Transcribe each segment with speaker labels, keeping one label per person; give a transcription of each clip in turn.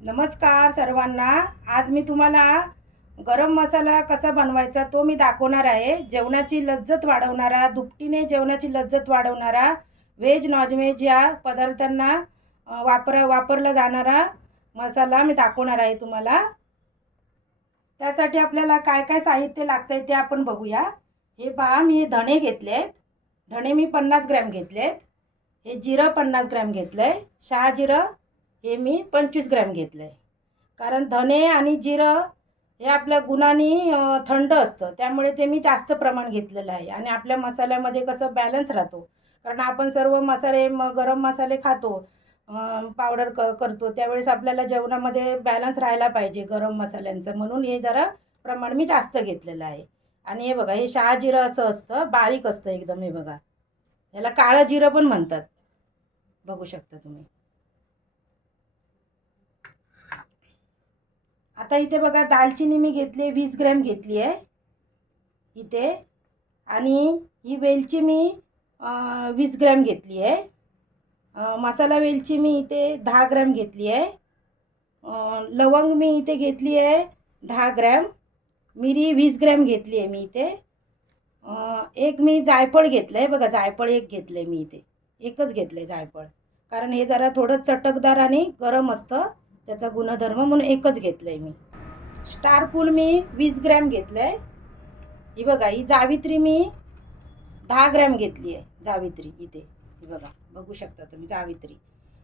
Speaker 1: नमस्कार सर्वांना. आज मी तुम्हाला गरम मसाला कसा बनवायचा तो मी दाखवणार आहे. जेवणाची लज्जत वाढवणारा दुपटीने जेवणाची लज्जत वाढवणारा व्हेज नॉनव्हेज या पदार्थांना वापरा वापर वापरला जाणारा मसाला मी दाखवणार आहे तुम्हाला. त्यासाठी आपल्याला काय काय साहित्य लागतं आहे ते आपण बघूया. हे पहा मी धणे घेतले आहेत धणे मी पन्नास ग्रॅम घेतले आहेत हे जिरं पन्नास ग्रॅम घेतलं आहे शहाजिरं हे मी पंचवीस ग्रॅम घेतलं आहे कारण धने आणि जिरं हे आपल्या गुणाने थंड असतं. त्यामुळे ते मी जास्त प्रमाण घेतलेलं आहे. आणि आपल्या मसाल्यामध्ये कसं बॅलन्स राहतो. कारण आपण सर्व मसाले म गरम मसाले खातो पावडर क करतो. त्यावेळेस आपल्याला जेवणामध्ये बॅलन्स राहायला पाहिजे गरम मसाल्यांचं. म्हणून हे जरा प्रमाण मी जास्त घेतलेलं आहे. आणि हे बघा हे शहाजिरं असं असतं बारीक असतं एकदम हे बघा. याला काळं जिरं पण म्हणतात. बघू शकता तुम्ही. आता इथे बघा दालचिनी मी घेतली आहे वीस ग्रॅम घेतली आहे. इथे. आणि ही वेलची मी वीस ग्रॅम घेतली आहे. मसाला वेलची मी इथे दहा ग्रॅम घेतली आहे. लवंग मी इथे घेतली आहे दहा ग्रॅम. मिरी वीस ग्रॅम घेतली आहे मी इथे. एक मी जायफळ घेतलं आहे बघा जायफळ एक घेतलं आहे मी इथे. एकच घेतलं आहे जायफळ. कारण हे जरा थोडं चटकदार आणि गरम असतं. त्याचा गुणधर्म म्हणून एकच घेतलं आहे मी. स्टार फूल मी वीस ग्रॅम घेतलं आहे ही बघा ही जावित्री मी दहा ग्रॅम घेतली आहे जावित्री इथे. ही बघा बघू शकता तुम्ही जावित्री.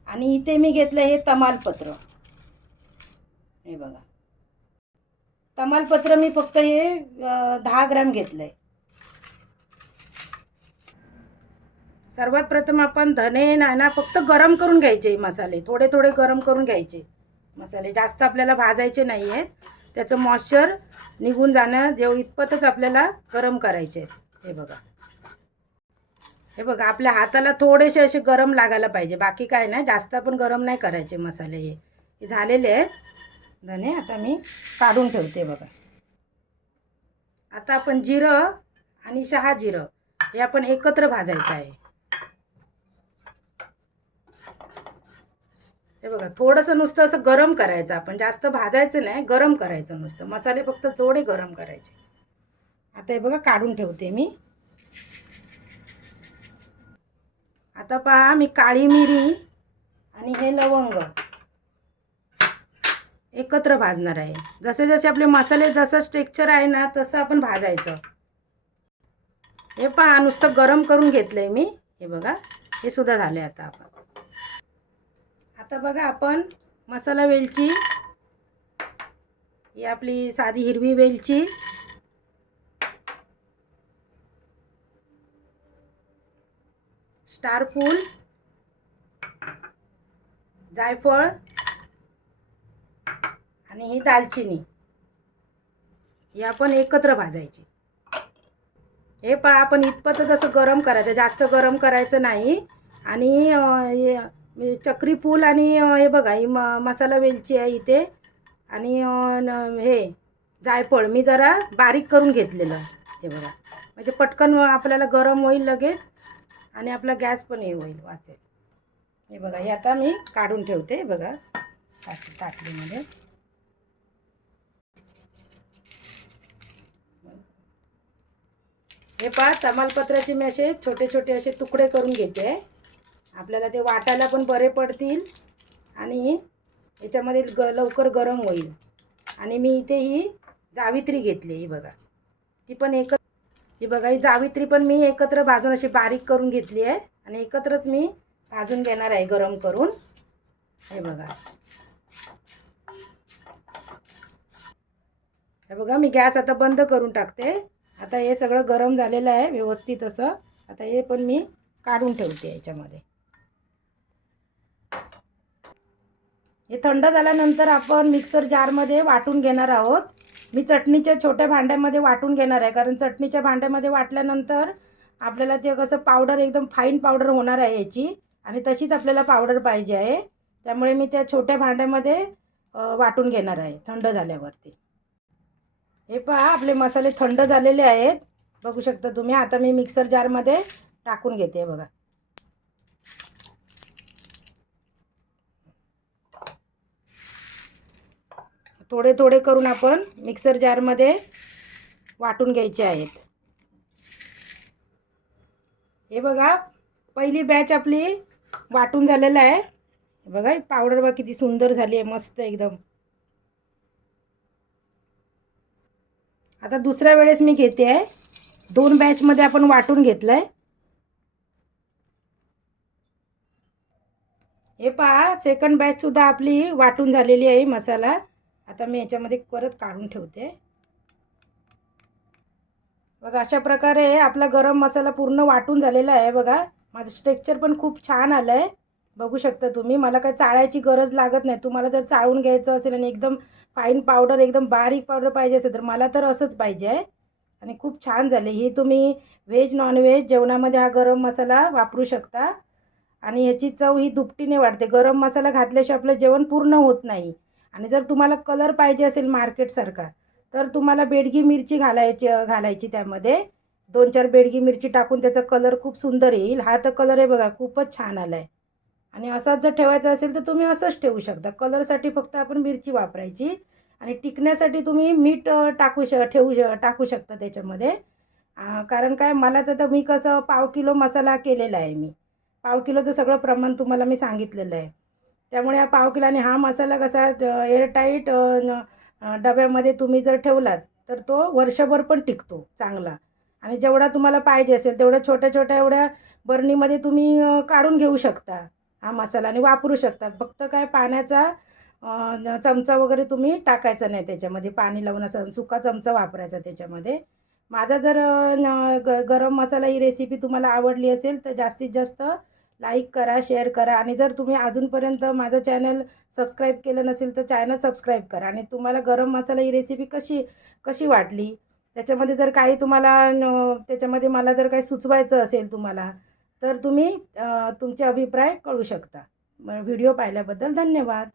Speaker 1: आणि इथे मी घेतलं हे तमालपत्र. हे बघा. तमालपत्र मी फक्त हे दहा ग्रॅम घेतलं आहे सर्वात प्रथम आपण धने नाना फक्त गरम करून घ्यायचे मसाले. थोडे थोडे गरम करून घ्यायचे. मसाले. जास्त आपल्याला भाजायचे नाही आहेत त्याचं मॉइश्चर निघून जाणं देव इतपतच आपल्याला गरम करायचे. आहेत हे बघा. हे बघा आपल्या हाताला थोडेसे असे गरम लागायला पाहिजे. बाकी काय नाही जास्त आपण गरम नाही करायचे मसाले हे. हे झालेले आहेत. धने आता मी काढून ठेवते बघा. आता आपण जिरं आणि शहा जिरं हे आपण एकत्र भाजायचं आहे. हे बघा थोडंसं नुसतं असं गरम करायचं आपण. जास्त भाजायचं नाही गरम करायचं नुसतं. मसाले फक्त थोडे गरम करायचे. आता हे बघा काढून ठेवते मी. आता पहा मी काळी मिरी आणि हे लवंग एकत्र भाजणार आहे. जसे जसे आपले मसाले जसं स्ट्रेक्चर आहे ना तसं आपण भाजायचं. हे पहा नुसतं गरम करून घेतलं आहे मी. हे बघा हे सुद्धा झाले आता आपण. आता बघा आपण मसाला वेलची. ही आपली साधी हिरवी वेलची. स्टार फूल. जायफळ. आणि ही दालचिनी. ही आपण एकत्र भाजायची. हे पहा आपण इतपतच असं गरम करायचं. जास्त गरम करायचं नाही. आणि मी चक्री फूल आणि हे बघा ही म मसाला वेलची आहे इथे. आणि न- हे जायफळ मी जरा बारीक करून घेतलेलं हे बघा. म्हणजे पटकन आपल्याला गरम होईल लगेच आणि आपला गॅस पण हे होईल वाचेल. हे बघा हे आता मी काढून ठेवते बघा ताट ताटलीमध्ये हे पहा तमालपत्राचे मी असे छोटे छोटे असे तुकडे करून घेते. आपल्याला ते वाटायला पण बरे पडतील आणि याच्यामध्ये ग लवकर गरम होईल. आणि मी इथे ही जावित्री घेतली ही बघा. ती पण एकत्र ही बघा ही जावित्री पण मी एकत्र भाजून अशी बारीक करून घेतली आहे. आणि एकत्रच मी भाजून घेणार आहे गरम करून. हे बघा. हे बघा मी गॅस आता बंद करून टाकते. आता हे सगळं गरम झालेलं आहे व्यवस्थित असं. आता हे पण मी काढून ठेवते याच्यामध्ये. हे थंड झाल्यानंतर आपण मिक्सर जारमध्ये वाटून घेणार आहोत. मी चटणीच्या छोट्या भांड्यामध्ये वाटून घेणार आहे कारण चटणीच्या भांड्यामध्ये वाटल्यानंतर आपल्याला ते कसं पावडर एकदम फाईन पावडर होणार आहे याची आणि तशीच आपल्याला पावडर पाहिजे आहे. त्यामुळे मी त्या छोट्या भांड्यामध्ये वाटून घेणार आहे थंड झाल्यावरती. हे पहा आपले मसाले थंड झालेले आहेत. बघू शकता तुम्ही आता मी मिक्सर जारमध्ये टाकून घेते बघा. थोडे थोडे करून आपण मिक्सर जारमध्ये वाटून घ्यायचे आहेत. हे बघा पहिली बॅच आपली वाटून झालेलं आहे. बघा पावडर बा किती सुंदर झाली आहे मस्त एकदम. आता दुसऱ्या वेळेस मी घेते आहे. दोन बॅचमध्ये आपण वाटून घेतलं आहे हे पहा सेकंड बॅचसुद्धा आपली वाटून झालेली आहे मसाला. आता मी याच्यामध्ये परत काढून ठेवते. बघा अशा प्रकारे आपला गरम मसाला पूर्ण वाटून झालेला आहे बघा. माझं स्ट्रेक्चर पण खूप छान आलं आहे बघू शकता तुम्ही. मला काही चाळायची गरज लागत नाही. तुम्हाला जर चाळून घ्यायचं असेल आणि एकदम फाईन पावडर एकदम बारीक पावडर पाहिजे असेल तर मला तर असंच पाहिजे आहे. आणि खूप छान झाले. ही तुम्ही व्हेज नॉनव्हेज जेवणामध्ये हा गरम मसाला वापरू शकता. आणि ह्याची चव ही दुपटीने वाढते. गरम मसाला घातल्याशिवाय आपलं जेवण पूर्ण होत नाही. आणि जर तुम्हाला कलर पाहिजे असेल मार्केटसारखा तर तुम्हाला बेडगी मिरची घालायची घालायची त्यामध्ये. दोन चार बेडगी मिरची टाकून त्याचा कलर खूप सुंदर येईल. हा तर कलर आहे बघा खूपच छान आला आहे आणि असाच जर ठेवायचा असेल तर तुम्ही असंच ठेवू शकता. कलरसाठी फक्त आपण मिरची वापरायची आणि टिकण्यासाठी तुम्ही मीठ टाकू श ठेवू श टाकू शकता त्याच्यामध्ये. कारण काय मला तर तर मी कसं पाव किलो मसाला केलेला आहे मी. पाव किलोचं सगळं प्रमाण तुम्हाला मी सांगितलेलं आहे. त्यामुळे हा पाव किलो आणि हा मसाला कसा एअरटाईट डब्यामध्ये तुम्ही जर ठेवलात तर तो वर्षभर पण टिकतो चांगला. आणि जेवढा तुम्हाला पाहिजे असेल तेवढ्या छोट्या छोट्या एवढ्या बरणीमध्ये तुम्ही काढून घेऊ शकता हा मसाला आणि वापरू शकता. फक्त काय पाण्याचा चमचा वगैरे तुम्ही टाकायचा नाही त्याच्यामध्ये पाणी लावून असं सुका चमचा वापरायचा त्याच्यामध्ये. माझा जर न- ग गरम मसाला ही रेसिपी तुम्हाला आवडली असेल तर जास्तीत जास्त लाईक करा शेअर करा आणि जर तुम्ही अजूनपर्यंत माझं चॅनल सबस्क्राईब केलं नसेल तर चॅनल सबस्क्राईब करा आणि तुम्हाला गरम मसाला ही रेसिपी कशी कशी वाटली? त्याच्यामध्ये जर काही तुम्हाला त्याच्यामध्ये मला जर काही सुचवायचं असेल तुम्हाला तर तुम्ही तुमचे अभिप्राय कळू शकता. व्हिडिओ पाहिल्याबद्दल धन्यवाद.